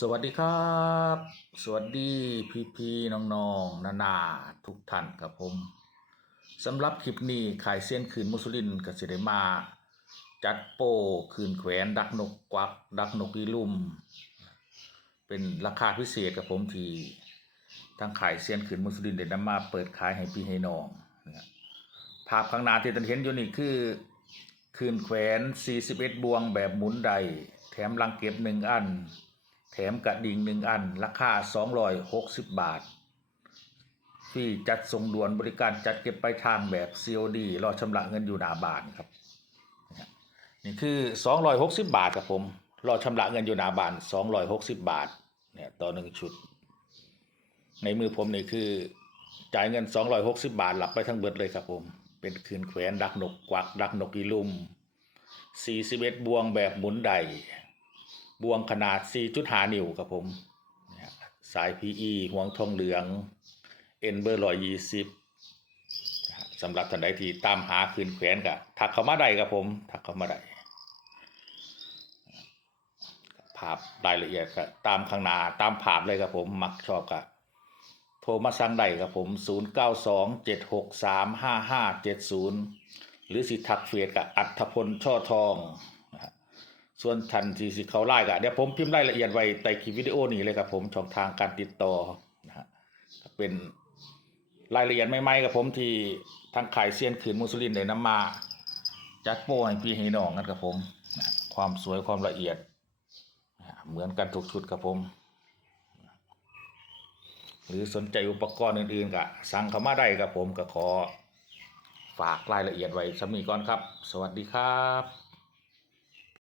สวัสดีครับ สวัสดีพี่พี่ๆน้องๆนานาทุกท่านครับผมสำหรับคลิปนี้ขายเส้นคืนมุสลินกับเสไดมา จัดโป้คืนแขวนดักนกกวัก ดักนกอีลุ่ม เป็นราคาพิเศษกับผมที่ทางขายเส้นคืนมุสลินได้นำมาเปิดขายให้พี่ให้น้องนะครับภาพข้างหน้าที่ท่านเห็นอยู่นี่คือคืนแขวน41บวงแบบหมุนใด แถมลังเก็บหนึ่งอัน แถมกระดิ่งหนึ่งอัน ราคา 260 บาทฟรีจัดส่งด่วนบริการจัดเก็บไปลายทางแบบ COD รอชำระเงินอยู่หน้าบ้านครับ นี่คือ 260 บาทครับผม รอชำระเงินอยู่หน้าบ้าน 260 บาทเนี่ยต่อหนึ่งชุด ในมือผมนี่คือจ่ายเงิน 260 บาทหลับไปทั้งเบิดเลยครับผม เป็นคืนแขวนดักนกกวักดักนกอีลุ่ม41บวงแบบหมุนใด บวงขนาด 4.5 นิ้วครับผมเนี่ยสาย PE ห่วงทองเหลืองเอ็นเบอร์120นะฮะสำหรับท่านใดที่ตามหาคืนแขวนก็ทักเข้ามาได้ครับผมทักเข้ามาได้ภาพรายละเอียดก็ตามข้างหน้าตามภาพเลยครับผม มักชอบก็โทรมาสั่งได้ครับผม 0927635570 หรือสิทักเฟซกับอัธพลช่อทอง ส่วนทันทีสิเขาไล่ก็เดี๋ยวผมพิมพ์รายละเอียดไว้ใต้คลิปวิดีโอนี้เลยครับผมช่องทางการติดต่อนะฮะเป็นรายละเอียดใหม่ๆกับผมที่ทางขายเซียนขืนมุสลินได้นำมา จัดโปรให้พี่ให้น้องกันครับผมนะความสวยความละเอียดนะเหมือนกันทุกชุดครับผม หรือสนใจอุปกรณ์อื่นๆก็สั่งเข้ามาได้ครับผมก็ขอฝากรายละเอียดไว้สำนีก่อนครับ สวัสดีครับ